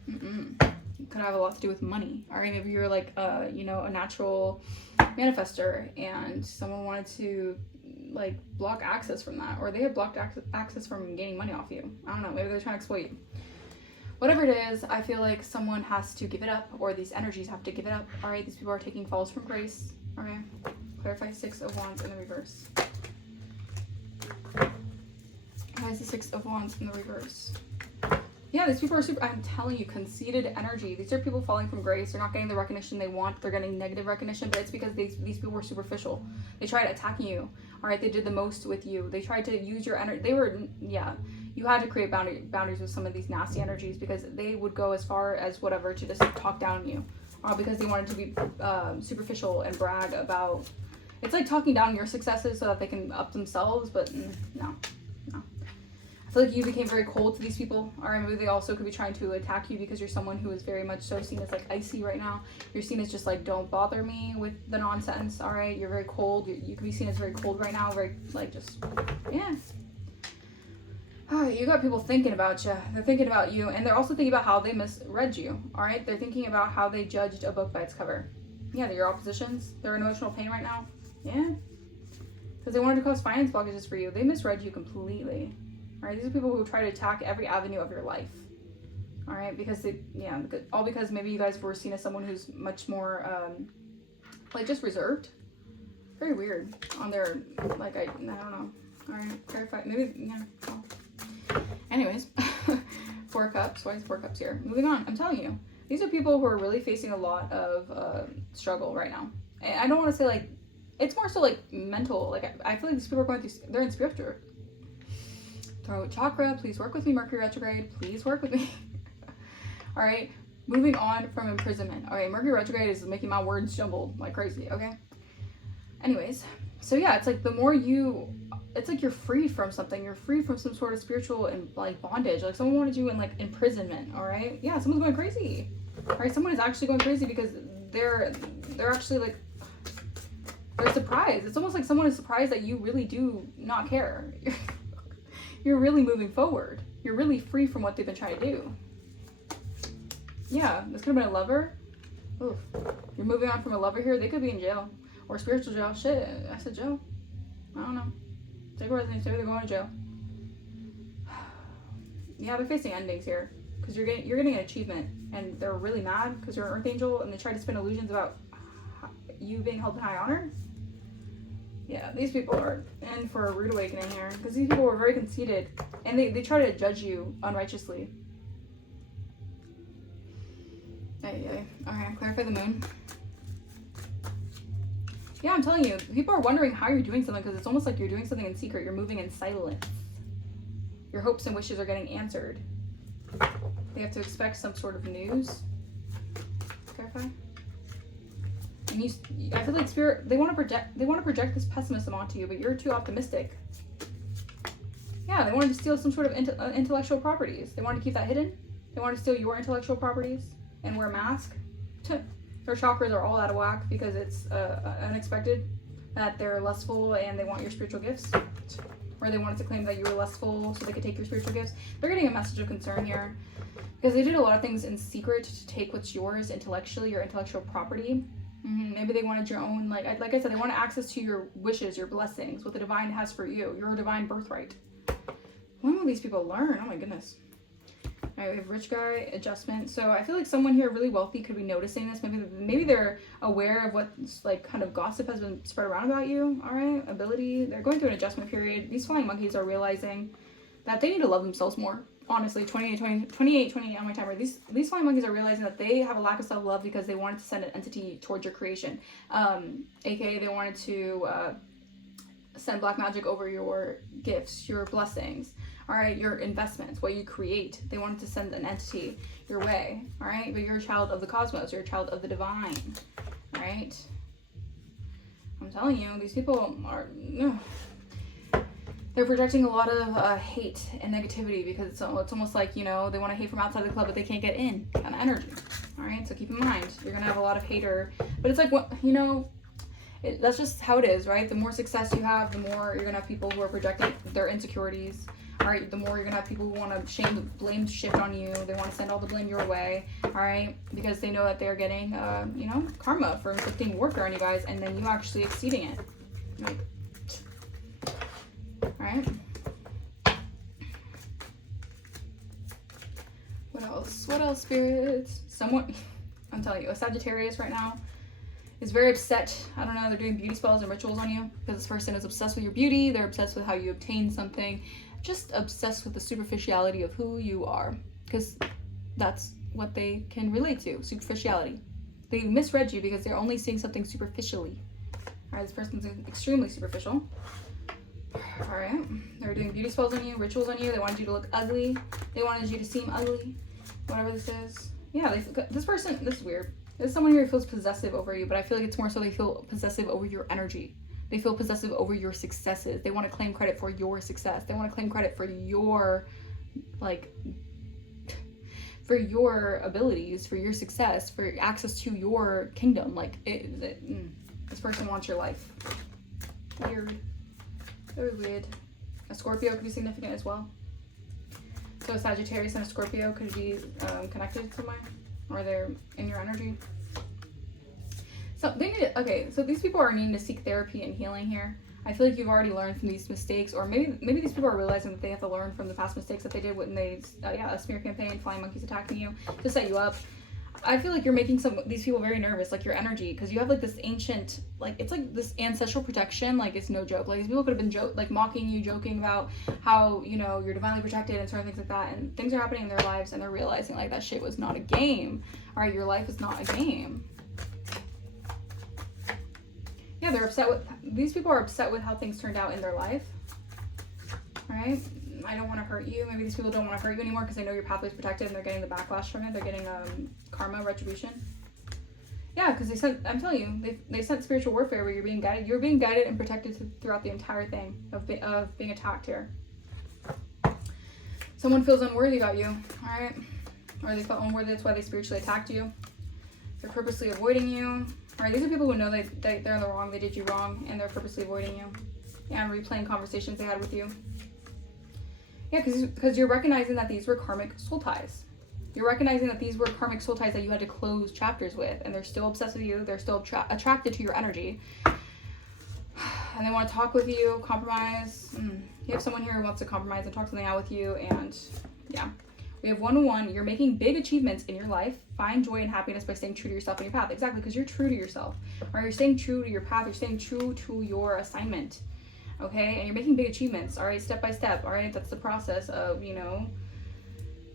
It could have a lot to do with money. All right, maybe you're like a natural manifester and someone wanted to like block access from that, or they have blocked access from gaining money off you. I don't know, maybe they're trying to exploit you. Whatever it is, I feel like someone has to give it up, or these energies have to give it up. All right, these people are taking falls from grace. All right, clarify 6 of Wands in the reverse. Why is the 6 of Wands in the reverse? Yeah, these people are super, I'm telling you, conceited energy. These are people falling from grace. They're not getting the recognition they want. They're getting negative recognition, but it's because these people were superficial. They tried attacking you. All right, they did the most with you. They tried to use your energy. They were, yeah, you had to create boundaries with some of these nasty energies, because they would go as far as whatever to just talk down on you, because they wanted to be superficial and brag about, it's like talking down your successes so that they can up themselves, but no. I feel like you became very cold to these people. All right, maybe they also could be trying to attack you because you're someone who is very much so seen as like icy right now. You're seen as just like, don't bother me with the nonsense. All right, you're very cold. You could be seen as very cold right now, very like just, yeah. Oh, you got people thinking about you. They're thinking about you, and they're also thinking about how they misread you. All right, they're thinking about how they judged a book by its cover. Yeah, they're your oppositions. They're in emotional pain right now. Yeah, because they wanted to cause finance blockages for you. They misread you completely. All right, these are people who try to attack every avenue of your life. All right, because they, yeah, all because maybe you guys were seen as someone who's much more, like just reserved. Very weird on their, like, I don't know. All right, clarify, maybe, yeah. Well. Anyways, 4 cups. Why is 4 cups here? Moving on. I'm telling you, these are people who are really facing a lot of struggle right now. And I don't want to say like, it's more so like mental. Like I feel like these people are going through, they're in spiritual. Throat chakra, please work with me. Mercury retrograde, please work with me. All right, moving on from imprisonment. Okay, Mercury retrograde is making my words jumble like crazy, okay? Anyways, so yeah, it's like the more you, it's like you're free from something. You're free from some sort of spiritual and like bondage. Like someone wanted you in like imprisonment, all right? Yeah, someone's going crazy. All right, someone is actually going crazy because they're actually like, they're surprised. It's almost like someone is surprised that you really do not care. You're really moving forward. You're really free from what they've been trying to do. Yeah, this could have been a lover. Oof. You're moving on from a lover here. They could be in jail or spiritual jail. Shit, I said jail. I don't know. Take a residence. Maybe they're going to jail. Yeah, they're facing endings here because you're getting an achievement, and they're really mad because you're an earth angel, and they try to spin illusions about you being held in high honor. Yeah, these people are in for a rude awakening here because these people were very conceited, and they try to judge you unrighteously. Okay, clarify the moon. Yeah, I'm telling you, people are wondering how you're doing something because it's almost like you're doing something in secret. You're moving in silence. Your hopes and wishes are getting answered. They have to expect some sort of news. Clarify. And I feel like spirit, they want to project this pessimism onto you, but you're too optimistic. Yeah, they wanted to steal some sort of intellectual properties. They wanted to keep that hidden. They wanted to steal your intellectual properties and wear a mask. Their chakras are all out of whack because it's unexpected that they're lustful and they want your spiritual gifts. Or they wanted to claim that you were lustful so they could take your spiritual gifts. They're getting a message of concern here because they did a lot of things in secret to take what's yours intellectually, your intellectual property. Maybe they wanted your own, like I said, they wanted access to your wishes, your blessings, what the divine has for you, your divine birthright. When will these people learn? Oh my goodness. All right, we have rich guy, adjustment. So I feel like someone here really wealthy could be noticing this. Maybe they're aware of what like kind of gossip has been spread around about you. All right, ability. They're going through an adjustment period. These flying monkeys are realizing that they need to love themselves more. Honestly, 28 on my timer. These flying monkeys are realizing that they have a lack of self-love because they wanted to send an entity towards your creation. AKA they wanted to send black magic over your gifts, your blessings, all right, your investments, what you create. They wanted to send an entity your way, all right? But you're a child of the cosmos. You're a child of the divine, all right? I'm telling you, these people are... They're projecting a lot of hate and negativity because it's almost like, you know, they want to hate from outside the club, but they can't get in kind of energy. All right, so keep in mind, you're going to have a lot of hater. But it's like, what, you know, that's just how it is, right? The more success you have, the more you're going to have people who are projecting their insecurities. All right, the more you're going to have people who want to blame shift on you. They want to send all the blame your way, all right? Because they know that they're getting, you know, karma for inflicting warfare on you guys, and then you actually exceeding it. Like, alright. What else, spirits? Someone, I'm telling you, a Sagittarius right now is very upset. I don't know, they're doing beauty spells and rituals on you because this person is obsessed with your beauty. They're obsessed with how you obtain something. Just obsessed with the superficiality of who you are. because that's what they can relate to, superficiality. They misread you because they're only seeing something superficially. All right, this person's extremely superficial. All right, they're doing beauty spells on you, rituals on you. They wanted you to look ugly. They wanted you to seem ugly, whatever this is. Yeah, this person, this is weird. There's someone here who feels possessive over you, but I feel like it's more so they feel possessive over your energy. They feel possessive over your successes. They want to claim credit for your success. They want to claim credit for your, like, for your abilities, for your success, for access to your kingdom. Like, this person wants your life. Weird. Very weird. A Scorpio could be significant as well. So a Sagittarius and a Scorpio could be connected somewhere, or they're in your energy. So they need to, okay, so these people are needing to seek therapy and healing here. I feel like you've already learned from these mistakes, or maybe these people are realizing that they have to learn from the past mistakes that they did when they, a smear campaign, flying monkeys attacking you to set you up. I feel like you're making these people very nervous, like your energy, because you have like this ancient, like it's like this ancestral protection, like it's no joke. Like these people could have been like mocking you, joking about how, you know, you're divinely protected and certain things like that, and things are happening in their lives and they're realizing like that shit was not a game. All right, your life is not a game. Yeah, they're upset with, these people are upset with how things turned out in their life. All right, I don't want to hurt you. Maybe these people don't want to hurt you anymore because they know your pathway is protected and they're getting the backlash from it. They're getting karma, retribution. Yeah, because they sent, I'm telling you, they sent spiritual warfare where you're being guided. You're being guided and protected throughout the entire thing of being attacked here. Someone feels unworthy about you, all right? Or they felt unworthy, that's why they spiritually attacked you. They're purposely avoiding you. All right, these are people who know that they're in the wrong, they did you wrong, and they're purposely avoiding you. Yeah, and replaying conversations they had with you. Yeah, because you're recognizing that these were karmic soul ties. You're recognizing that these were karmic soul ties that you had to close chapters with, and they're still obsessed with you. They're still attracted to your energy. And they want to talk with you, compromise. You have someone here who wants to compromise and talk something out with you, and yeah. We have 101. You're making big achievements in your life. Find joy and happiness by staying true to yourself and your path. Exactly, because you're true to yourself. Or you're staying true to your path. You're staying true to your assignment. Okay, and you're making big achievements, all right, step by step, all right? That's the process of, you know,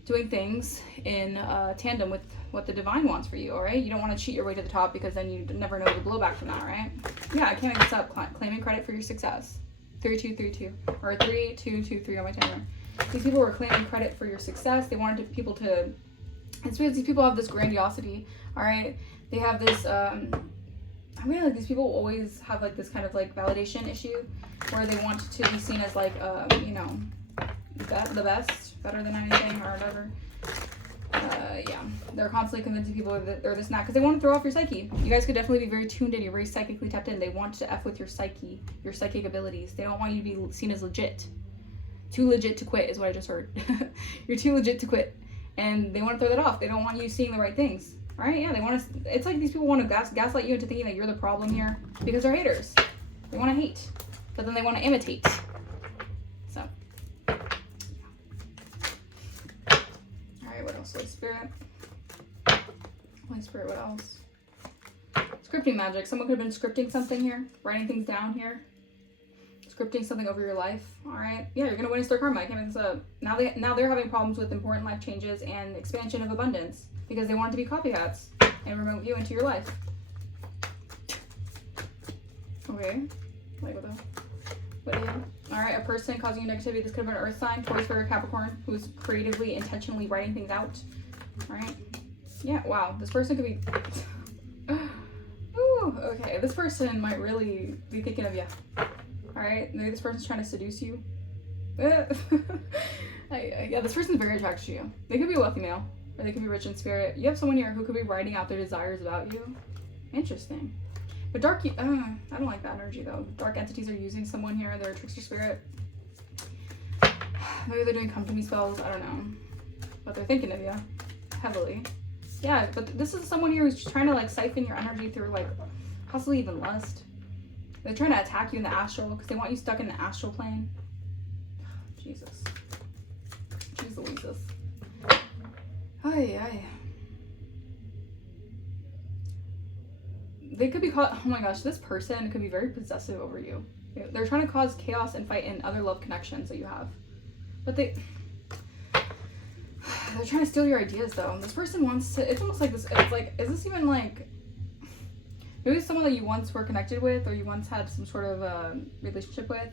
doing things in tandem with what the divine wants for you, all right? You don't want to cheat your way to the top because then you never know the blowback from that, right? Yeah, I can't make this up. Claiming credit for your success. 3232, or 3223 on my timer. These people were claiming credit for your success. They wanted people to, it's because these people have this grandiosity, all right? They have this, I mean, like, these people always have like this kind of like validation issue where they want to be seen as like, you know, the best, better than anything or whatever. Yeah, they're constantly convincing people that they're this and that because they want to throw off your psyche. You guys could definitely be very tuned in. You're very psychically tapped in. They want to F with your psyche, your psychic abilities. They don't want you to be seen as legit. Too legit to quit is what I just heard. You're too legit to quit. And they want to throw that off. They don't want you seeing the right things. All right, yeah, they want to, it's like these people want to gaslight you into thinking that you're the problem here because they're haters. They want to hate, but then they want to imitate. So, yeah. All right, what else? Holy Spirit. Holy Spirit, what else? Scripting magic. Someone could have been scripting something here, writing things down here, scripting something over your life. All right, yeah, you're gonna witness their karma. I can't make this up. Now they're having problems with important life changes and expansion of abundance because they want to be copycats and promote you into your life. Okay, like what do you have? All right, a person causing you negativity. This could have been an earth sign, Taurus, Virgo, Capricorn, who's creatively, intentionally writing things out. All right, yeah, wow, this person could be, ooh, okay, this person might really be thinking of you. All right, maybe this person's trying to seduce you. Yeah, this person's very attracted to you. They could be a wealthy male, or they could be rich in spirit. You have someone here who could be writing out their desires about you. Interesting. But dark, I don't like that energy though. Dark entities are using someone here. They're a trickster spirit. Maybe they're doing come to me spells. I don't know. But they're thinking of you heavily. Yeah, but this is someone here who's trying to like siphon your energy through like possibly even lust. They're trying to attack you in the astral because they want you stuck in the astral plane. Jesus. Jeez Louises. Ay. They could be caught, oh my gosh, this person could be very possessive over you. They're trying to cause chaos and fight in other love connections that you have. But They're trying to steal your ideas, though. This person wants to, it's almost like this, it's like, is this even like, maybe it's someone that you once were connected with, or you once had some sort of relationship with.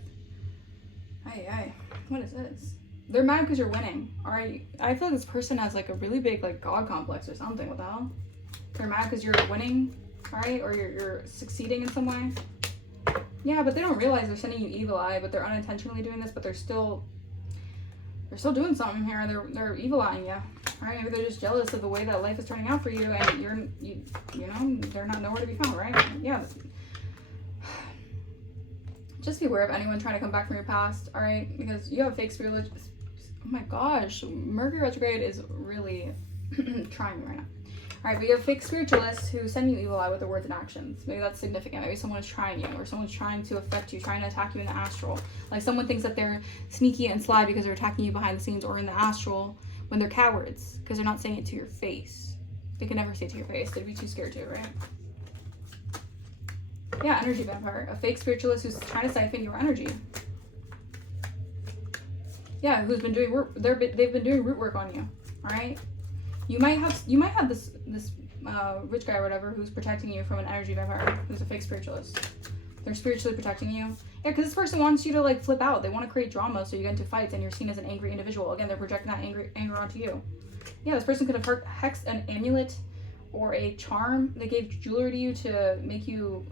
What is this? They're mad because you're winning, alright? I feel like this person has like a really big like God complex or something. What the hell? They're mad because you're winning, alright? Or you're succeeding in some way. Yeah, but they don't realize they're sending you evil eye, but they're unintentionally doing this, but they're still doing something here. They're evil eyeing you, right? Maybe they're just jealous of the way that life is turning out for you, and you know, they're not nowhere to be found, right? Yeah. Just beware of anyone trying to come back from your past, all right? Because you have fake spiritual. Oh my gosh, Mercury retrograde is really trying me right now. All right, but you have fake spiritualists who send you evil eye with their words and actions. Maybe that's significant. Maybe someone is trying you, or someone's trying to affect you, trying to attack you in the astral. Like someone thinks that they're sneaky and sly because they're attacking you behind the scenes or in the astral when they're cowards because they're not saying it to your face. They can never say it to your face. They'd be too scared to, right? Yeah, energy vampire. A fake spiritualist who's trying to siphon your energy. Yeah, who's been doing work. They've been doing root work on you. All right. You might have this rich guy or whatever who's protecting you from an energy vampire who's a fake spiritualist. They're spiritually protecting you. Yeah, because this person wants you to like flip out. They want to create drama so you get into fights and you're seen as an angry individual. Again, they're projecting that anger onto you. Yeah, this person could have hexed an amulet or a charm. They gave jewelry to you to make you.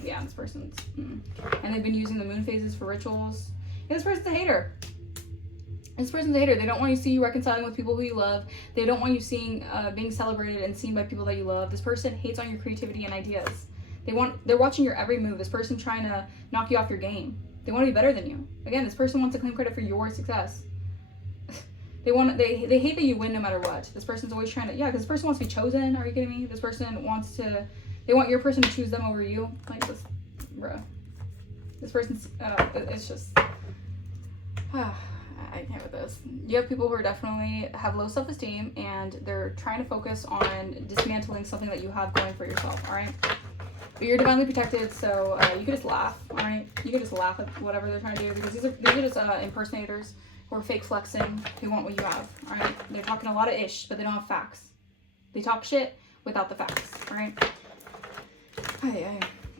Yeah, this person's. And they've been using the moon phases for rituals. Yeah, this person's a hater. This person's a hater. They don't want you to see you reconciling with people who you love. They don't want you seeing being celebrated and seen by people that you love. This person hates on your creativity and ideas. They're watching your every move. This person trying to knock you off your game. They want to be better than you. Again, this person wants to claim credit for your success. They hate that you win no matter what. This person's always trying to, yeah, because this person wants to be chosen. Are you kidding me? This person wants to, they want your person to choose them over you. Like this, bro. This person's, it's just, I can't with this. You have people who are definitely have low self-esteem and they're trying to focus on dismantling something that you have going for yourself, all right? But you're divinely protected, so you can just laugh, all right? You can just laugh at whatever they're trying to do because these are just impersonators who are fake flexing, who want what you have, all right? They're talking a lot of ish, but they don't have facts. They talk shit without the facts, all right?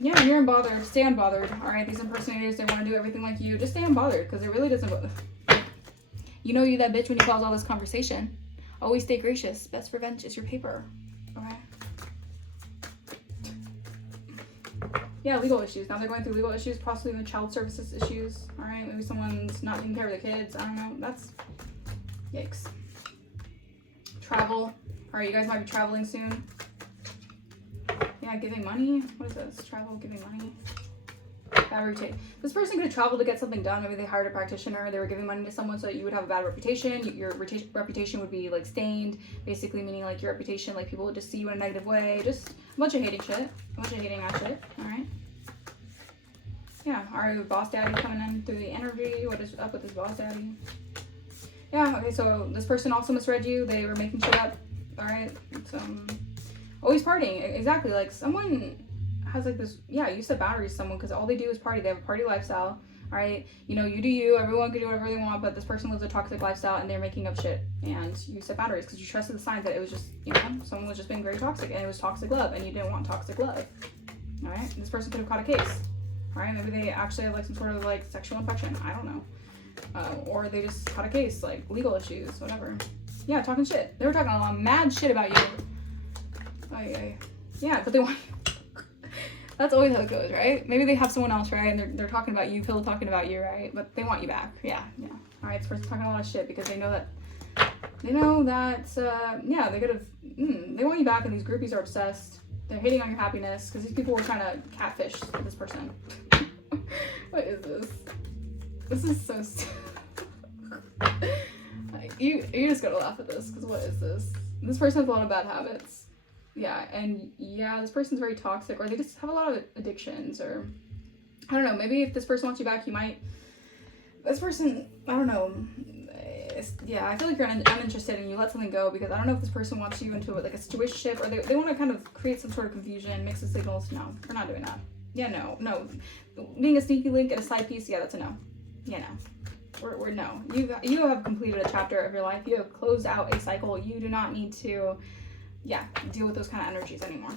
Yeah, you're unbothered. Stay unbothered, all right? These impersonators, they want to do everything like you. Just stay unbothered because it really doesn't... You know you that bitch when you cause all this conversation. Always stay gracious. Best revenge is your paper. Okay. Yeah, legal issues. Now they're going through legal issues, possibly even child services issues. All right, maybe someone's not taking care of the kids. I don't know. That's yikes. Travel. All right, you guys might be traveling soon. Yeah, giving money. What is this? Travel, giving money. Bad reputation. This person could have traveled to get something done. Maybe they hired a practitioner. They were giving money to someone so that you would have a bad reputation. Your reputation would be like stained, basically meaning like your reputation, like people would just see you in a negative way. Just a bunch of hating shit. A bunch of hating ass shit. All right. Yeah. Our boss daddy coming in through the energy. What is up with this boss daddy? Yeah. Okay. So this person also misread you. They were making shit up. All right. Always partying. Exactly. Like someone has like this, yeah, you set boundaries to someone because all they do is party. They have a party lifestyle, all right? You know, you do you, everyone can do whatever they want, but this person lives a toxic lifestyle and they're making up shit, and you set boundaries because you trusted the signs that it was just, you know, someone was just being very toxic and it was toxic love and you didn't want toxic love, all right? This person could have caught a case, all right? Maybe they actually have like some sort of like sexual infection, I don't know, or they just caught a case, like legal issues, whatever. Yeah, talking shit. They were talking a lot of mad shit about you. Yeah, but they want... That's always how it goes, right? Maybe they have someone else, right? And they're talking about you, pillow talking about you, right? But they want you back. Yeah. All right, this person's talking a lot of shit because they know that, yeah, they could have, they want you back and these groupies are obsessed. They're hating on your happiness because these people were trying to catfish this person. What is this? This is so stupid. You just gotta laugh at this because what is this? This person has a lot of bad habits. Yeah, and yeah, this person's very toxic, or they just have a lot of addictions, or I don't know, maybe if this person wants you back, you might, this person, I don't know, yeah, I feel like you're uninterested and you let something go because I don't know if this person wants you into like a situationship, or they want to kind of create some sort of confusion, mix the signals. No, we're not doing that. Yeah, no. Being a sneaky link and a side piece, yeah, that's a no. Yeah, no. No. You have completed a chapter of your life. You have closed out a cycle. You do not need to, deal with those kind of energies anymore.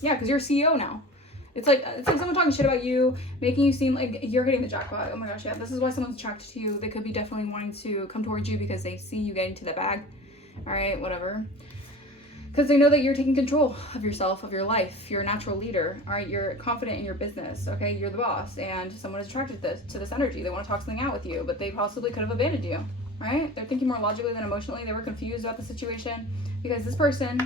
Yeah, because you're a CEO now. It's like someone talking shit about you, making you seem like you're hitting the jackpot. Oh my gosh, yeah. This is why someone's attracted to you. They could be definitely wanting to come towards you because they see you getting to the bag. All right, whatever. Because they know that you're taking control of yourself, of your life. You're a natural leader. All right, you're confident in your business. Okay, you're the boss, and someone is attracted to this energy. They want to talk something out with you, but they possibly could have abandoned you. Right? They're thinking more logically than emotionally. They were confused about the situation because this person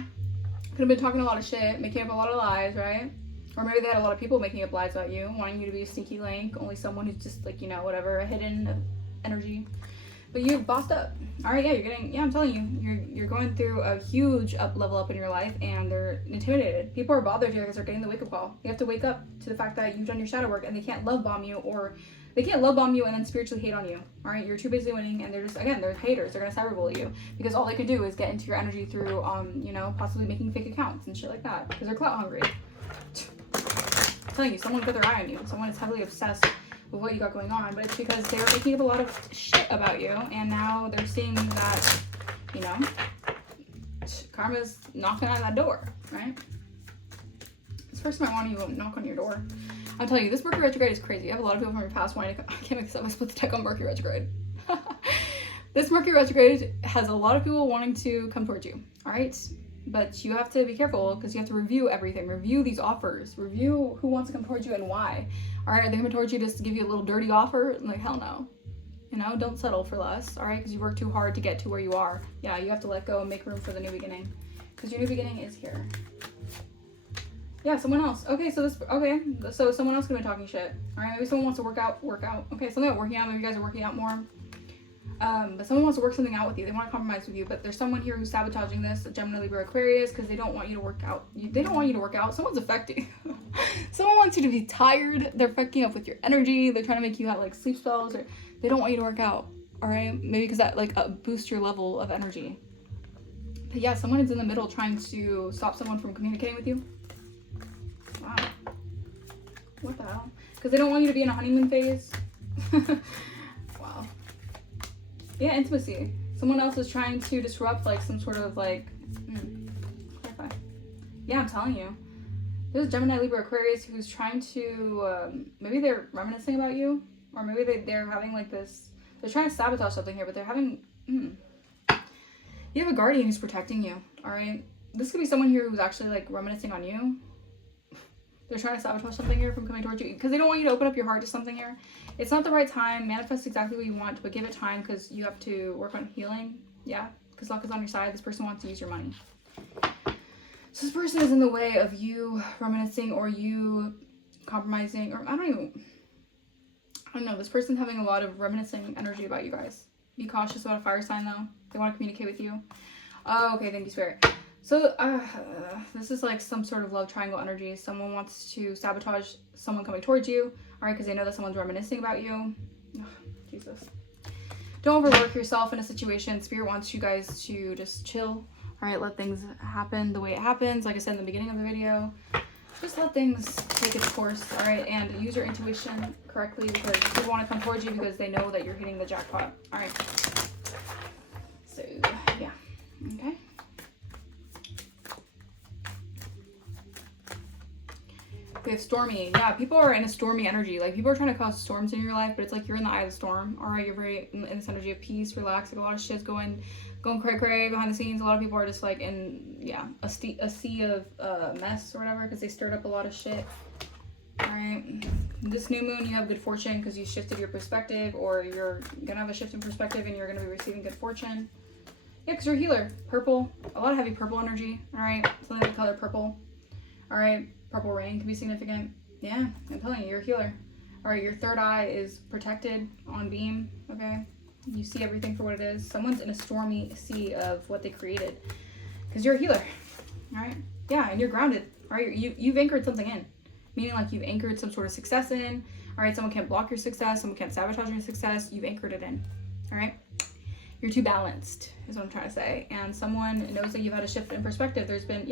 could have been talking a lot of shit, making up a lot of lies, right? Or maybe they had a lot of people making up lies about you, wanting you to be a sneaky link, only someone who's just like, whatever, a hidden energy. But you've bossed up. All right, I'm telling you, you're going through a huge level up in your life, and they're intimidated. People are bothered here because they're getting the wake-up call. You have to wake up to the fact that you've done your shadow work, and they can't love bomb you, or they can't love bomb you and then spiritually hate on you. All right, you're too busy winning, and they're just, again, they're haters. They're gonna cyberbully you because all they can do is get into your energy through, possibly making fake accounts and shit like that because they're clout hungry. I'm telling you, someone got their eye on you. Someone is heavily obsessed with what you got going on, but it's because they were making up a lot of shit about you, and now they're seeing that, karma's knocking on that door, right? This person might want to knock on your door. I'm telling you, this Mercury retrograde is crazy. I have a lot of people from your past wanting to I can't make this up. I split the deck on Mercury retrograde. This Mercury retrograde has a lot of people wanting to come towards you, all right? But you have to be careful because you have to review everything. Review these offers. Review who wants to come towards you and why. All right, are they coming towards you just to give you a little dirty offer? Like, hell no. Don't settle for less, all right? Because you work too hard to get to where you are. Yeah, you have to let go and make room for the new beginning. Because your new beginning is here. Yeah, someone else. Okay, so someone else could be talking shit. All right, maybe someone wants to work out. Okay, something about working out. Maybe you guys are working out more. But someone wants to work something out with you. They want to compromise with you, but there's someone here who's sabotaging this, Gemini, Libra, Aquarius, because they don't want you to work out. They don't want you to work out. Someone's affecting. Someone wants you to be tired. They're fucking up with your energy. They're trying to make you have like sleep spells, or they don't want you to work out. All right, maybe because that like boosts your level of energy. But yeah, someone is in the middle trying to stop someone from communicating with you. Wow. What the hell? Because they don't want you to be in a honeymoon phase. Wow. Yeah, intimacy. Someone else is trying to disrupt like some sort of like clarify. Yeah, I'm telling you. There's a Gemini, Libra, Aquarius who's trying to maybe they're reminiscing about you, or maybe they're having like this, they're trying to sabotage something here, but they're having you have a guardian who's protecting you. All right, this could be someone here who's actually like reminiscing on you. They're trying to sabotage something here from coming towards you because they don't want you to open up your heart to something here. It's not the right time. Manifest exactly what you want, but give it time because you have to work on healing. Yeah, because luck is on your side. This person wants to use your money. So this person is in the way of you reminiscing or you compromising, or I don't know. This person's having a lot of reminiscing energy about you guys. Be cautious about a fire sign though. They want to communicate with you. Oh, okay, thank you, Spirit. So this is like some sort of love triangle energy. Someone wants to sabotage someone coming towards you, all right, because they know that someone's reminiscing about you. Oh, Jesus. Don't overwork yourself in a situation. Spirit wants you guys to just chill, all right, let things happen the way it happens. Like I said in the beginning of the video, just let things take its course, all right, and use your intuition correctly because people want to come towards you because they know that you're hitting the jackpot, all right. So, yeah, okay. We have stormy. Yeah, people are in a stormy energy. Like, people are trying to cause storms in your life, but it's like you're in the eye of the storm. All right, you're very in this energy of peace, relax. Like, a lot of shit's going cray behind the scenes. A lot of people are just like in, a sea of mess or whatever because they stirred up a lot of shit. All right, this new moon, you have good fortune because you shifted your perspective, or you're gonna have a shift in perspective and you're gonna be receiving good fortune. Yeah, because you're a healer. Purple, a lot of heavy purple energy. All right, something with the color purple. All right. Purple rain can be significant. Yeah, I'm telling you, you're a healer. All right, your third eye is protected on beam, okay? You see everything for what it is. Someone's in a stormy sea of what they created because you're a healer, all right? Yeah, and you're grounded, all right? You've anchored something in, meaning like you've anchored some sort of success in, all right? Someone can't block your success. Someone can't sabotage your success. You've anchored it in, all right? You're too balanced is what I'm trying to say. And someone knows that you've had a shift in perspective. There's been,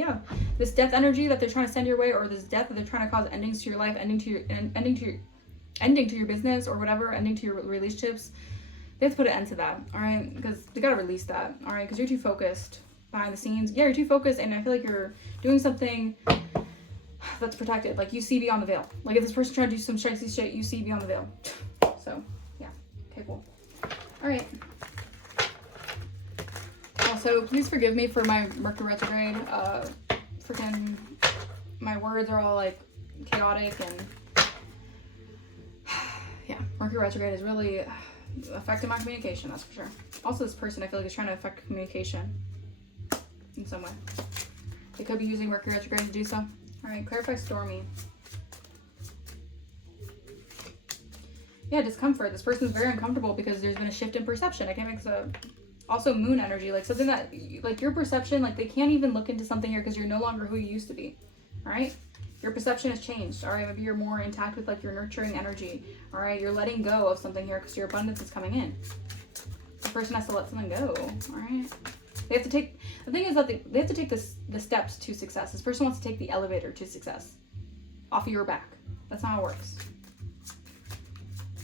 this death energy that they're trying to send your way, or this death that they're trying to cause endings to your life, ending to ending to your business or whatever, ending to your relationships, they have to put an end to that, all right? Because they got to release that, all right? Because you're too focused behind the scenes. Yeah, you're too focused, and I feel like you're doing something that's protected. Like, you see beyond the veil. Like, if this person trying to do some shitty shit, you see beyond the veil. So, yeah. Okay, cool. All right. Also, please forgive me for my Mercury retrograde. Freaking, my words are all, like, chaotic, and yeah, Mercury retrograde is really affecting my communication, that's for sure. Also, this person, I feel like, is trying to affect communication in some way. They could be using Mercury retrograde to do so. All right, clarify stormy. Yeah, discomfort. This person is very uncomfortable because there's been a shift in perception. I can't make a... Also, moon energy, like something that, like your perception, like they can't even look into something here because you're no longer who you used to be. All right? Your perception has changed. All right? Maybe you're more intact with like your nurturing energy. All right? You're letting go of something here because your abundance is coming in. The person has to let something go. All right? They have to take, the thing is that they have to take the steps to success. This person wants to take the elevator to success off of your back. That's not how it works.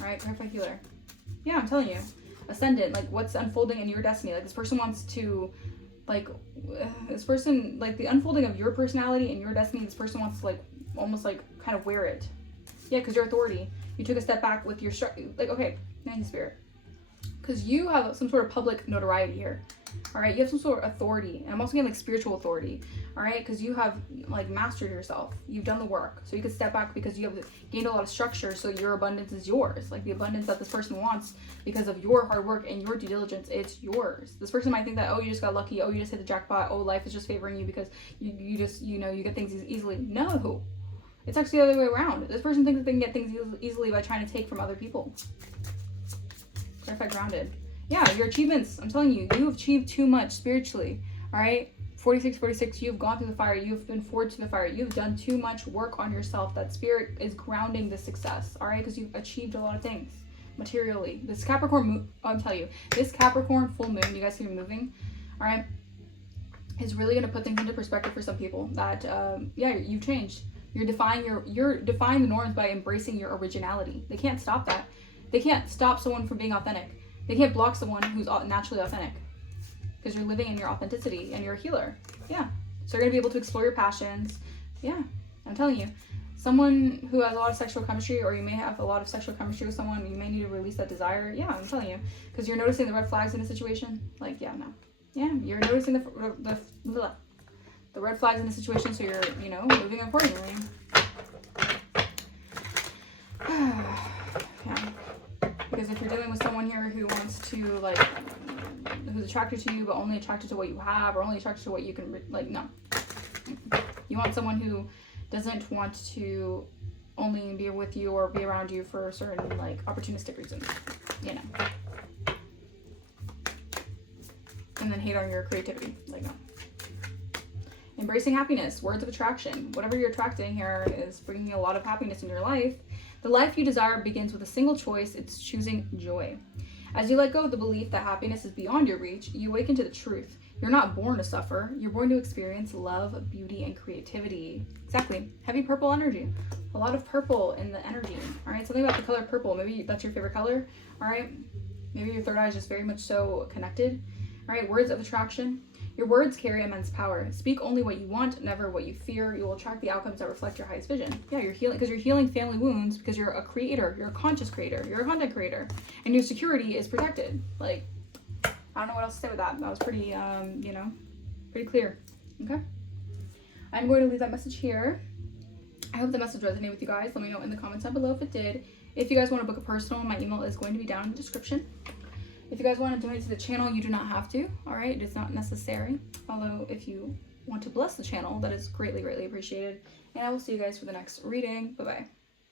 All right? Clarify healer. Yeah, I'm telling you. Ascendant, like what's unfolding in your destiny. Like this person wants to, like, this person, like the unfolding of your personality and your destiny, this person wants to like, almost like kind of wear it. Yeah, because your authority. You took a step back with your, like, okay, thank you, Spirit. Because you have some sort of public notoriety here. All right, you have some sort of authority. And I'm also getting like spiritual authority. All right, because you have like mastered yourself. You've done the work. So you can step back because you have gained a lot of structure. So your abundance is yours. Like the abundance that this person wants because of your hard work and your due diligence, it's yours. This person might think that, oh, you just got lucky. Oh, you just hit the jackpot. Oh, life is just favoring you because you just, you know, you get things easily. No, it's actually the other way around. This person thinks that they can get things easily by trying to take from other people. Clarify grounded. Yeah, your achievements. I'm telling you, you have achieved too much spiritually. All right, 46, you've gone through the fire. You've been forged to the fire. You've done too much work on yourself. That spirit is grounding the success. All right, because you've achieved a lot of things materially. This Capricorn moon, I'm telling you, this Capricorn full moon, you guys see me moving, all right, is really going to put things into perspective for some people. That yeah, you've changed. You're defying the norms by embracing your originality. They can't stop that. They can't stop someone from being authentic. They can't block someone who's naturally authentic because you're living in your authenticity and you're a healer. Yeah. So you're going to be able to explore your passions. Yeah. I'm telling you, someone who has a lot of sexual chemistry, or you may have a lot of sexual chemistry with someone, you may need to release that desire. Yeah, I'm telling you, because you're noticing the red flags in a situation. Like, yeah, no. Yeah, you're noticing the red flags in the situation, so you're, you know, moving accordingly. Yeah. Because if you're dealing with someone here who wants to, like, who's attracted to you, but only attracted to what you have, or only attracted to what you can, like, no. You want someone who doesn't want to only be with you or be around you for certain, like, opportunistic reasons, you know. And then hate on your creativity, like, no. Embracing happiness, words of attraction. Whatever you're attracting here is bringing a lot of happiness in your life. The life you desire begins with a single choice. It's choosing joy. As you let go of the belief that happiness is beyond your reach, you awaken to the truth. You're not born to suffer. You're born to experience love, beauty, and creativity. Exactly. Heavy purple energy. A lot of purple in the energy. All right. Something about the color purple. Maybe that's your favorite color. All right. Maybe your third eye is just very much so connected. All right. Words of attraction. Your words carry immense power. Speak only what you want, never what you fear. You will attract the outcomes that reflect your highest vision. Yeah, you're healing because you're healing family wounds because you're a creator. You're a conscious creator. You're a content creator. And your security is protected. Like, I don't know what else to say with that. That was pretty, you know, pretty clear. Okay? I'm going to leave that message here. I hope the message resonated with you guys. Let me know in the comments down below if it did. If you guys want to book a personal, my email is going to be down in the description. If you guys want to donate to the channel, you do not have to. All right, it is not necessary. Although, if you want to bless the channel, that is greatly, greatly appreciated. And I will see you guys for the next reading. Bye-bye.